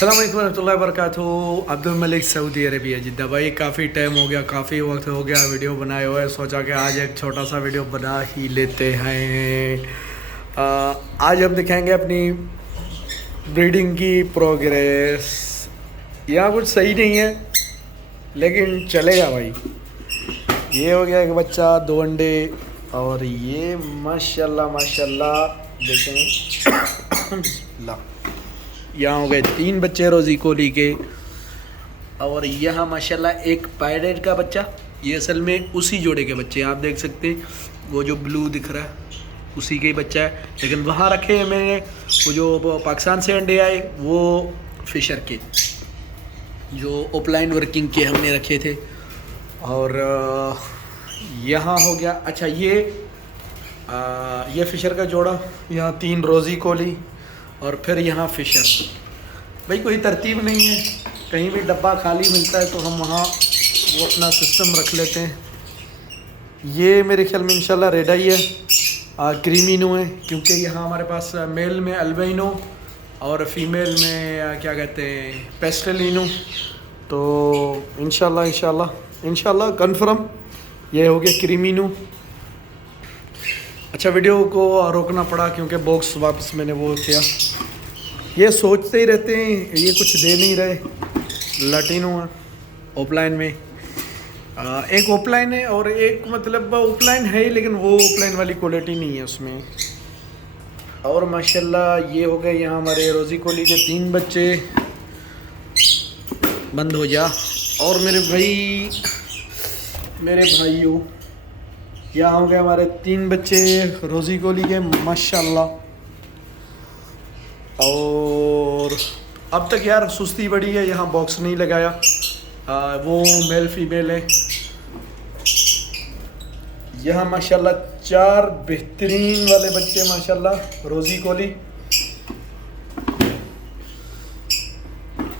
अस्सलाम वालेकुम रहमतुल्लाहि व बरकातुहू। अब्दुल मलिक सऊदी अरबिया जिद्दा। भाई काफ़ी टाइम हो गया, काफ़ी वक्त हो गया वीडियो बनाए हुए। सोचा कि आज एक छोटा सा वीडियो बना ही लेते हैं। आज हम दिखाएंगे अपनी ब्रीडिंग की प्रोग्रेस। यहाँ कुछ सही नहीं है लेकिन चलेगा भाई। ये हो गया एक बच्चा, 2 अंडे, और ये माशाल्लाह माशाल्लाह देखें यहाँ हो गए 3 बच्चे रोज़ी कोली के। और यहाँ माशाल्लाह एक पायरेट का बच्चा, ये असल में उसी जोड़े के बच्चे हैं। आप देख सकते हैं वो जो ब्लू दिख रहा है उसी का ही बच्चा है, लेकिन वहाँ रखे हैं मैंने वो जो पाकिस्तान से अंडे आए, वो फिशर के जो ऑफलाइन वर्किंग के हमने रखे थे। और यहाँ हो गया अच्छा ये फिशर का जोड़ा, यहाँ 3 रोज़ी कोली और फिर यहाँ फिशर। भाई कोई तरतीब नहीं है, कहीं भी डब्बा खाली मिलता है तो हम वहाँ वो अपना सिस्टम रख लेते हैं। ये मेरे ख्याल में इंशाल्लाह रेडाई है, क्रीमिनो है, क्योंकि यहाँ हमारे पास मेल में अल्बिनो और फीमेल में क्या कहते हैं पेस्टलिनो। तो इंशाल्लाह कंफर्म ये हो गया क्रीमिनो। अच्छा वीडियो को रोकना पड़ा क्योंकि बॉक्स वापस मैंने वो किया। ये सोचते ही रहते हैं ये कुछ दे नहीं रहे। लैटिनो ऑफलाइन में एक ऑफलाइन है और एक मतलब ऑफलाइन है लेकिन वो ऑफलाइन वाली क्वालिटी नहीं है उसमें। और माशाल्लाह ये हो गए यहाँ हमारे रोज़ी कोली के 3 बच्चे। बंद हो जा। और मेरे भाइयों यहाँ हो गए हमारे 3 बच्चे रोज़ी कोली के माशाल्लाह। और अब तक यार सुस्ती बड़ी है, यहाँ बॉक्स नहीं लगाया। वो मेल फीमेल है। यहाँ माशाल्लाह 4 बेहतरीन वाले बच्चे माशाल्लाह रोज़ी कोली।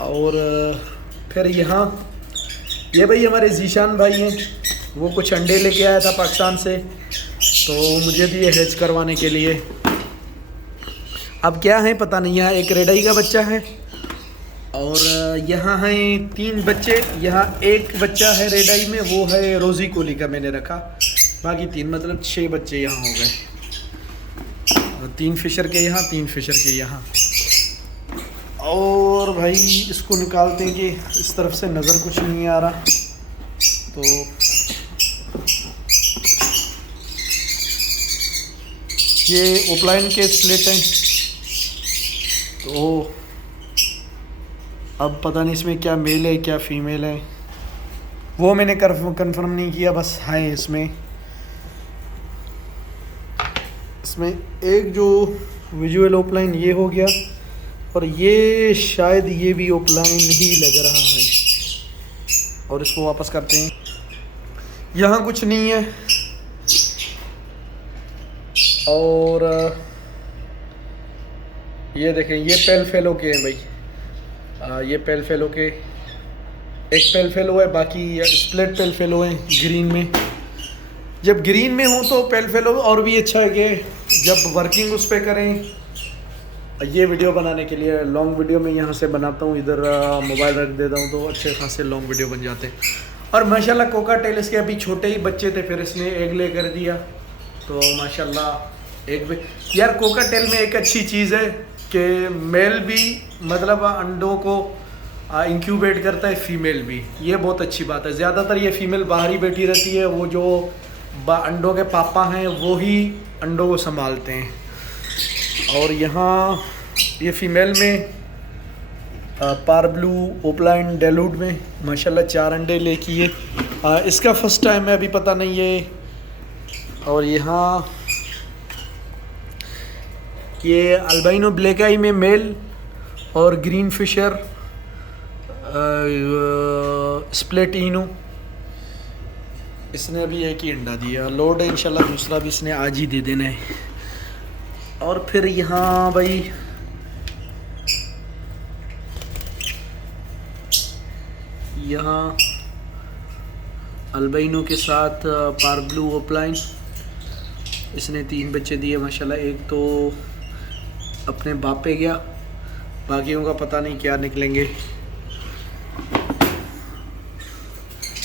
और फिर यहाँ ये भाई हमारे जीशान भाई हैं, वो कुछ अंडे लेके आया था पाकिस्तान से, तो मुझे दिए हैच करवाने के लिए। अब क्या है पता नहीं। यहाँ एक रेडाई का बच्चा है और यहाँ हैं 3 बच्चे। यहाँ एक बच्चा है रेडाई में, वो है रोज़ी कोली का मैंने रखा। बाकी 3 मतलब 6 बच्चे यहाँ हो गए। 3 फिशर के यहाँ, 3 फिशर के यहाँ। और भाई इसको निकालते हैं कि इस तरफ से नज़र कुछ नहीं आ रहा, तो ये ओपलाइन के स्प्लिट हैं। तो अब पता नहीं इसमें क्या मेल है क्या फीमेल है, वो मैंने कंफर्म नहीं किया, बस है इसमें एक जो विजुअल ओपलाइन ये हो गया, और ये शायद ये भी ओपलाइन ही लग रहा है। और इसको वापस करते हैं। यहाँ कुछ नहीं है। और ये देखें ये पेल फेलो के हैं भाई। ये पेल फेलो के एक पेल फेलो है, बाकी स्प्लिट पेल फेलो हैं ग्रीन में। जब ग्रीन में हो तो पेल फेलो और भी अच्छा है कि जब वर्किंग उस पर करें। ये वीडियो बनाने के लिए लॉन्ग वीडियो में यहाँ से बनाता हूँ, इधर मोबाइल रख देता हूँ तो अच्छे खासे लॉन्ग वीडियो बन जाते हैं। और माशाल्लाह कोका टेल इसके अभी छोटे ही बच्चे थे, फिर इसने एग ले कर दिया, तो माशाल्लाह एक भी। यार कोका टेल में एक अच्छी चीज़ है कि मेल भी मतलब अंडों को इंक्यूबेट करता है, फीमेल भी। ये बहुत अच्छी बात है। ज़्यादातर ये फीमेल बाहर ही बैठी रहती है, वो जो अंडों के पापा हैं वो ही अंडों को संभालते हैं। और यहाँ ये फीमेल में पार ब्लू ओपलाइन डेलूड में माशाल्लाह 4 अंडे ले किए। इसका फर्स्ट टाइम है, अभी पता नहीं है। और यहाँ ये अल्बिनो ब्लैक आई में मेल और ग्रीन फिशर स्प्लिट इनो, इसने अभी एक ही अंडा दिया। लोड है इंशाल्लाह दूसरा भी इसने आज ही दे देना है। और फिर यहाँ भाई यहाँ अल्बिनो के साथ पार ब्लू ओपलाइन, इसने 3 बच्चे दिए माशाल्लाह। एक तो अपने बाप पे गया बाकियों का पता नहीं क्या निकलेंगे।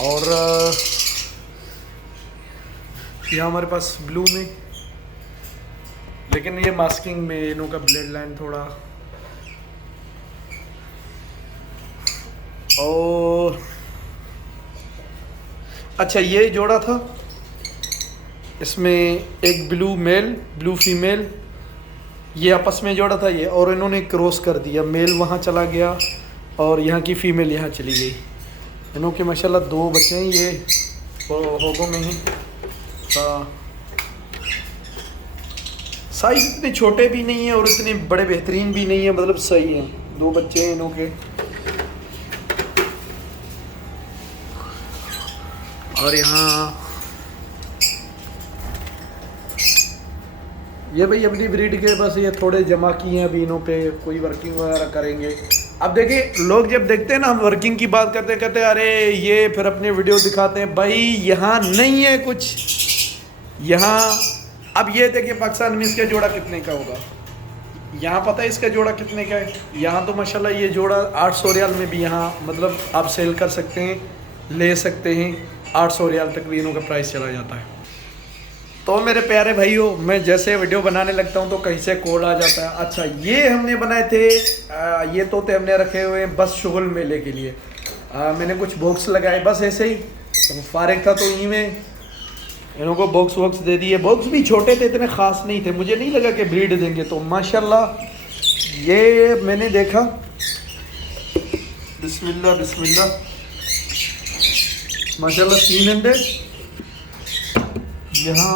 और यहाँ हमारे पास ब्लू में, लेकिन ये मास्किंग में इनों का ब्लेड लाइन थोड़ा। और अच्छा, ये जोड़ा था, इसमें एक ब्लू मेल ब्लू फीमेल, ये आपस में जोड़ा था ये, और इन्होंने क्रॉस कर दिया, मेल वहाँ चला गया और यहाँ की फ़ीमेल यहाँ चली गई। इन्हों के माशाल्लाह 2 बच्चे हैं, ये होगों में ही। साइज़ इतने छोटे भी नहीं है और इतने बड़े बेहतरीन भी नहीं है, मतलब सही है। 2 बच्चे हैं इन्हों के। और यहाँ ये भाई अपनी ब्रीड के बस ये थोड़े जमा किए हैं अभी, इनों पे कोई वर्किंग वगैरह करेंगे। अब देखिए, लोग जब देखते हैं ना हम वर्किंग की बात करते कहते हैं अरे ये फिर अपने वीडियो दिखाते हैं। भाई यहाँ नहीं है कुछ, यहाँ अब ये देखिए पाकिस्तान में इसका जोड़ा कितने का होगा, यहाँ पता है इसका जोड़ा कितने का है। यहाँ तो माशाल्लाह ये जोड़ा 800 रियाल में भी यहाँ मतलब आप सेल कर सकते हैं, ले सकते हैं। 800 रियाल तक भी इनों का प्राइस चला जाता है। तो मेरे प्यारे भाइयों, मैं जैसे वीडियो बनाने लगता हूँ तो कहीं से कॉल आ जाता है। अच्छा, ये हमने बनाए थे, ये तोते हमने रखे हुए हैं बस शुगल मेले के लिए। मैंने कुछ बॉक्स लगाए बस ऐसे ही, तो फारिग था तो इन्हीं में इन्हों को बॉक्स वॉक्स दे दिए। बॉक्स भी छोटे थे, इतने ख़ास नहीं थे, मुझे नहीं लगा कि ब्रीड देंगे। तो माशाल्लाह ये मैंने देखा, बिस्मिल्लाह बिस्मिल्लाह, माशाल्लाह 3 अंडे, यहाँ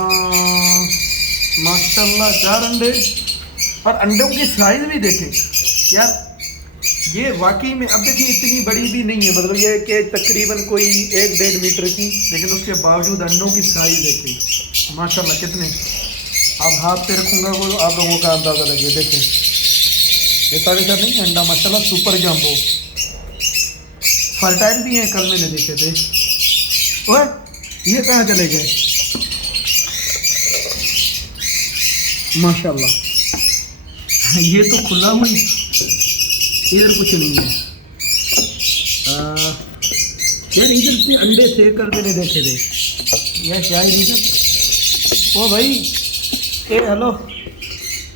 माशाल्लाह 4 अंडे। और अंडों की साइज़ भी देखें यार, ये वाकई में अब देखिए इतनी बड़ी भी नहीं है, मतलब ये कि तकरीबन कोई 1-1.5 मीटर की, लेकिन उसके बावजूद अंडों की साइज़ देखें माशाल्लाह कितने। अब हाथ पे रखूँगा वो आप लोगों का अंदाज़ा लगे। देखें ये साढ़े 4 नहीं अंडा, माशाल्लाह सुपर जम्बो, फर्टाइल भी हैं। कल मैंने देखे थे। ओए ये कहाँ चले गए माशाल्लाह, ये तो खुला हुआ, इधर कुछ नहीं है यार। इधर से अंडे सेक कर मैंने देखे थे यार, क्या है इधर। ओ भाई ए हेलो,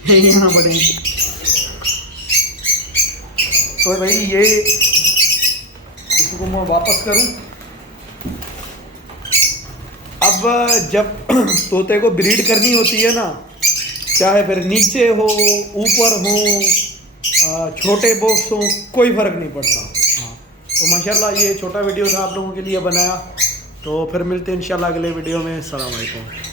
यहाँ बड़े। तो भाई ये इसको मैं वापस करूँ। अब जब तोते को ब्रीड करनी होती है ना, चाहे फिर नीचे हो ऊपर हो छोटे बॉक्स हो, कोई फ़र्क नहीं पड़ता। हाँ, तो माशाल्लाह ये छोटा वीडियो था आप लोगों के लिए बनाया। तो फिर मिलते हैं इंशाल्लाह अगले वीडियो में। अस्सलाम वालेकुम।